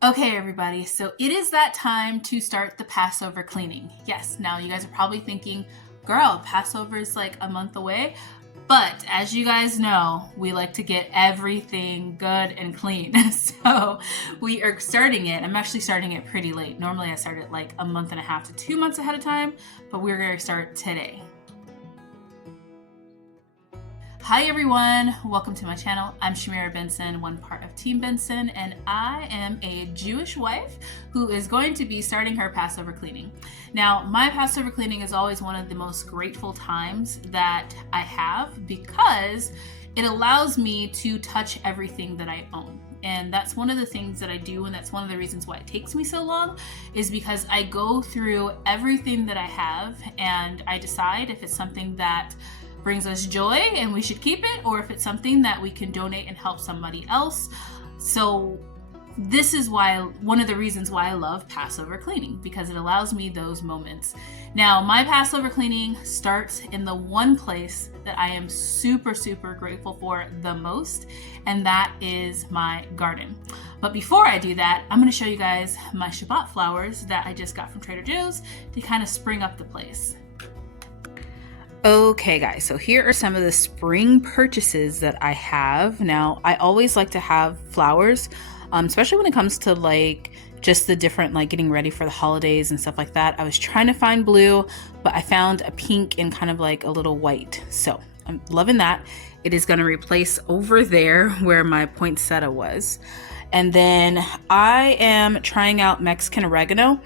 Okay, everybody, so it is that time to start the Passover cleaning. Yes, now you guys are probably thinking, girl, Passover is like a month away. But as you guys know, we like to get everything good and clean. So we are starting it. I'm actually starting it pretty late. Normally I start it like a month and a half to 2 months ahead of time, but we're going to start today. Hi everyone, welcome to my channel. I'm Shamira Benson, one part of Team Benson, and I am a Jewish wife who is going to be starting her Passover cleaning. Now, my Passover cleaning is always one of the most grateful times that I have because it allows me to touch everything that I own. And that's one of the things that I do, and that's one of the reasons why it takes me so long, is because I go through everything that I have and I decide if it's something that brings us joy and we should keep it, or if it's something that we can donate and help somebody else. So this is why, one of the reasons why I love Passover cleaning, because it allows me those moments. Now, my Passover cleaning starts in the one place that I am super grateful for the most, and that is my garden. But before I do that, I'm going to show you guys my Shabbat flowers that I just got from Trader Joe's to kind of spring up the place. Okay guys, so here are some of the spring purchases that I have. Now, I always like to have flowers, especially when it comes to like just the different, like getting ready for the holidays and stuff like that. I was trying to find blue, but I found a pink and kind of like a little white. So I'm loving that. It is going to replace over there where my poinsettia was. And then I am trying out Mexican oregano.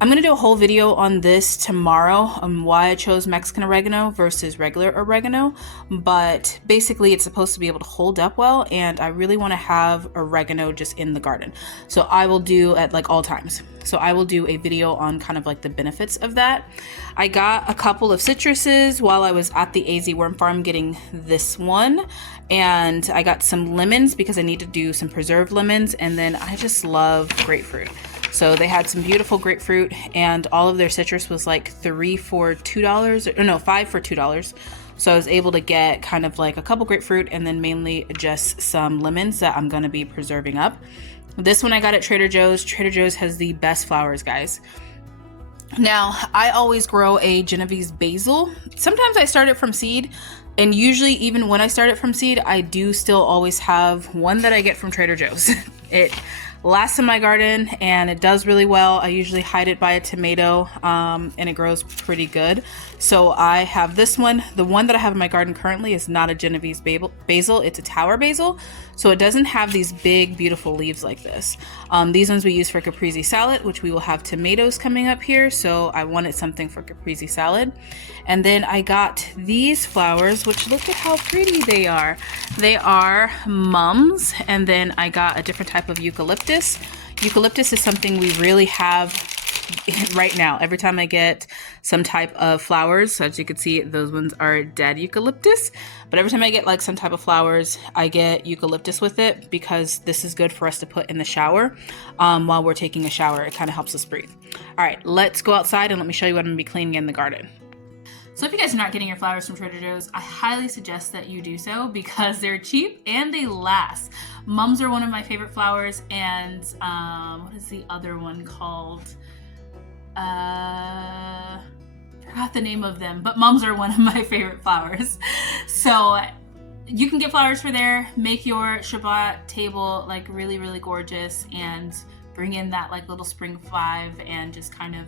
I'm going to do a whole video on this tomorrow on why I chose Mexican oregano versus regular oregano, but basically it's supposed to be able to hold up well, and I really want to have oregano just in the garden. So I will do at like all times. So I will do a video on kind of like the benefits of that. I got a couple of citruses while I was at the AZ Worm Farm getting this one, and I got some lemons because I need to do some preserved lemons, and then I just love grapefruit. So they had some beautiful grapefruit, and all of their citrus was like 3 for $2, or no, 5 for $2. So I was able to get kind of like a couple grapefruit and then mainly just some lemons that I'm going to be preserving up. This one I got at Trader Joe's. Trader Joe's has the best flowers, guys. Now, I always grow a Genovese basil. Sometimes I start it from seed, and usually even when I start it from seed, I do still always have one that I get from Trader Joe's. It lasts in my garden and it does really well. I usually hide it by a tomato, and it grows pretty good. So I have this one. The one that I have in my garden currently is not a Genovese basil, it's a tower basil. So it doesn't have these big, beautiful leaves like this. These ones we use for caprese salad, which we will have tomatoes coming up here. So I wanted something for caprese salad. And then I got these flowers, which look at how pretty they are. They are mums. And then I got a different type of eucalyptus. Eucalyptus is something we really have right now. Every time I get some type of flowers, so as you can see, those ones are dead eucalyptus, but every time I get like some type of flowers, I get eucalyptus with it because this is good for us to put in the shower while we're taking a shower. It kind of helps us breathe. All right, let's go outside and let me show you what I'm gonna be cleaning in the garden. So if you guys are not getting your flowers from Trader Joe's, I highly suggest that you do so because they're cheap and they last. Mums are one of my favorite flowers, and what is the other one called? Forgot the name of them, but mums are one of my favorite flowers. So you can get flowers for there, make your Shabbat table like really gorgeous, and bring in that like little spring vibe and just kind of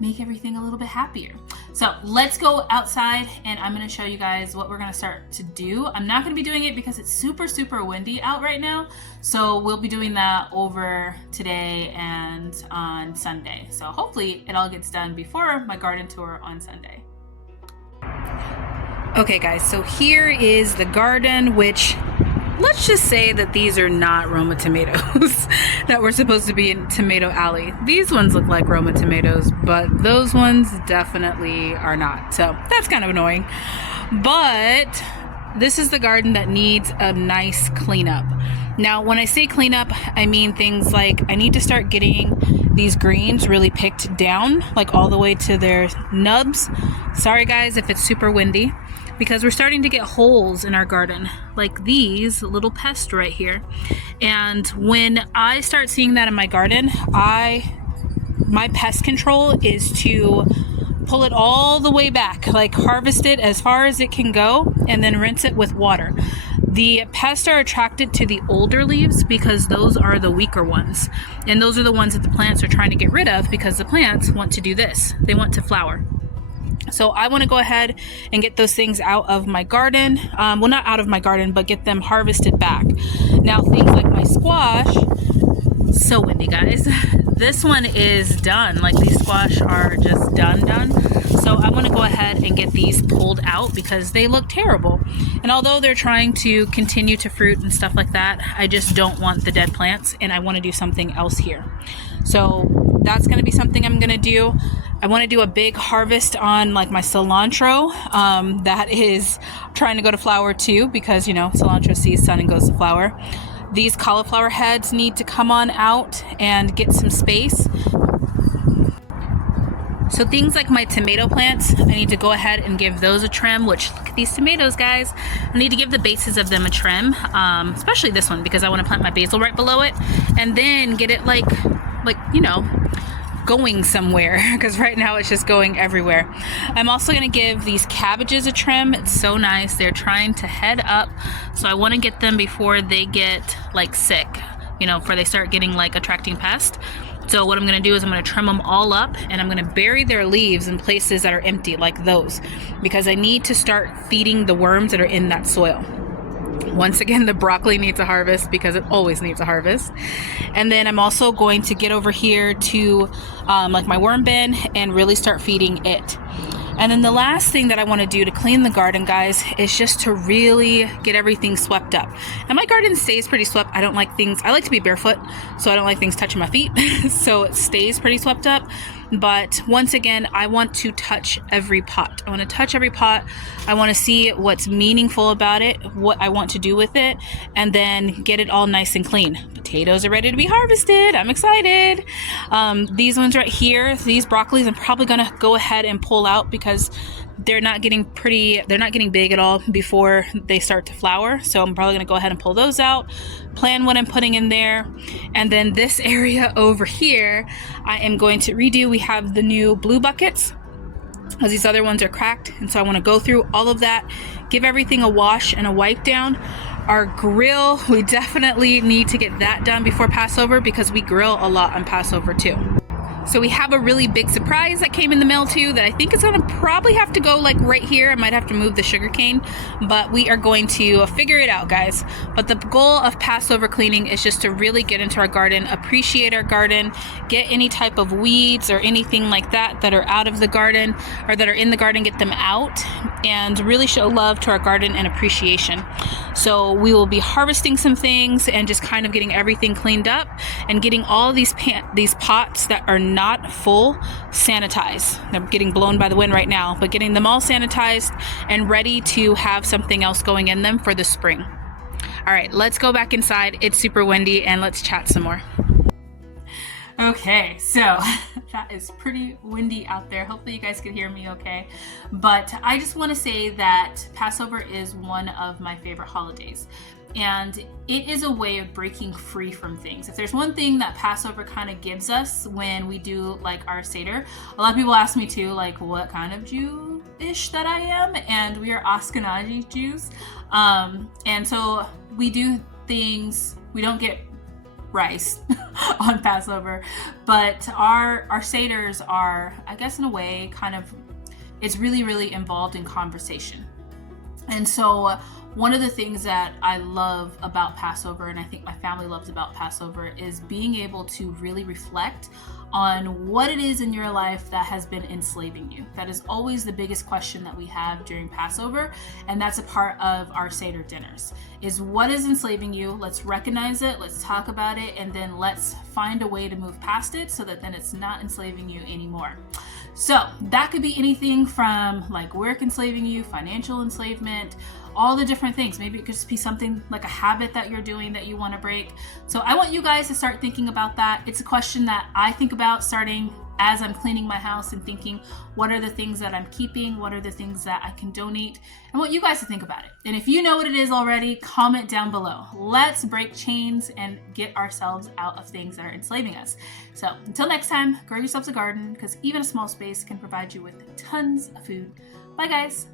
make everything a little bit happier. So let's go outside and I'm gonna show you guys what we're gonna start to do. I'm not gonna be doing it because it's super windy out right now. So we'll be doing that over today and on Sunday. So hopefully it all gets done before my garden tour on Sunday. Okay guys, so here is the garden, which let's just say that these are not Roma tomatoes that were supposed to be in Tomato Alley. These ones look like Roma tomatoes, but those ones definitely are not. So that's kind of annoying. But this is the garden that needs a nice cleanup. Now, when I say cleanup, I mean things like I need to start getting these greens really picked down, like all the way to their nubs. Sorry guys if it's super windy. because we're starting to get holes in our garden, like these little pests right here. And when I start seeing that in my garden, my pest control is to pull it all the way back, like harvest it as far as it can go, and then rinse it with water. The pests are attracted to the older leaves because those are the weaker ones. And those are the ones that the plants are trying to get rid of, because the plants want to do this. They want to flower. So I want to go ahead and get those things out of my garden. Well, not out of my garden, but get them harvested back. Now, things like my squash, so windy, guys. This one is done. Like, these squash are just done. So I want to go ahead and get these pulled out because they look terrible. And although they're trying to continue to fruit and stuff like that, I just don't want the dead plants, and I want to do something else here. So that's going to be something I'm going to do. I want to do a big harvest on like my cilantro that is trying to go to flower too, because, you know, cilantro sees sun and goes to flower. These cauliflower heads need to come on out and get some space. So things like my tomato plants, I need to go ahead and give those a trim, which, look at these tomatoes, guys. I need to give the bases of them a trim, especially this one, because I want to plant my basil right below it, and then get it like, you know, going somewhere, because right now it's just going everywhere. I'm also going to give these cabbages a trim. It's so nice. They're trying to head up, so I want to get them before they get like sick, you know, before they start getting like attracting pests. So what I'm going to do is I'm going to trim them all up, and I'm going to bury their leaves in places that are empty, like those, because I need to start feeding the worms that are in that soil. Once again, the broccoli needs a harvest because it always needs a harvest. And then I'm also going to get over here to like my worm bin and really start feeding it. And then the last thing that I want to do to clean the garden, guys, is just to really get everything swept up. And my garden stays pretty swept. I don't like things, I like to be barefoot, so I don't like things touching my feet. So it stays pretty swept up. But once again, I want to touch every pot. I want to touch every pot. I want to see what's meaningful about it, what I want to do with it, and then get it all nice and clean. Potatoes are ready to be harvested. I'm excited. These ones right here, these broccolis, I'm probably going to go ahead and pull out because they're not getting big at all before they start to flower. So I'm probably going to go ahead and pull those out, plan what I'm putting in there. And then this area over here, I am going to redo. We have the new blue buckets, as these other ones are cracked. And so I want to go through all of that, give everything a wash and a wipe down. Our grill, we definitely need to get that done before Passover because we grill a lot on Passover too. So we have a really big surprise that came in the mail too that I think is going to probably have to go like right here. I might have to move the sugar cane, but we are going to figure it out, guys. But the goal of Passover cleaning is just to really get into our garden, appreciate our garden, get any type of weeds or anything like that that are out of the garden or that are in the garden, get them out, and really show love to our garden and appreciation. So we will be harvesting some things and just kind of getting everything cleaned up and getting all these pots that are not full sanitized. They're getting blown by the wind right now, but getting them all sanitized and ready to have something else going in them for the spring. All right, let's go back inside. It's super windy and let's chat some more. Okay, so that is pretty windy out there. Hopefully you guys can hear me okay. But I just want to say that Passover is one of my favorite holidays. And it is a way of breaking free from things. If there's one thing that Passover kind of gives us when we do like our Seder, a lot of people ask me too, like what kind of Jewish that I am, and we are Ashkenazi Jews. And so we do things, we don't get rice on Passover, but our Seders are, I guess in a way, kind of, it's really, really involved in conversation. And so one of the things that I love about Passover, and I think my family loves about Passover, is being able to really reflect on what it is in your life that has been enslaving you. That is always the biggest question that we have during Passover, and that's a part of our Seder dinners, is what is enslaving you? Let's recognize it, let's talk about it, and then let's find a way to move past it so that then it's not enslaving you anymore. So that could be anything from like work enslaving you, financial enslavement, all the different things. Maybe it could just be something like a habit that you're doing that you want to break. So I want you guys to start thinking about that. It's a question that I think about starting as I'm cleaning my house and thinking, what are the things that I'm keeping? What are the things that I can donate? I want you guys to think about it. And if you know what it is already, comment down below. Let's break chains and get ourselves out of things that are enslaving us. So until next time, grow yourselves a garden, because even a small space can provide you with tons of food. Bye guys.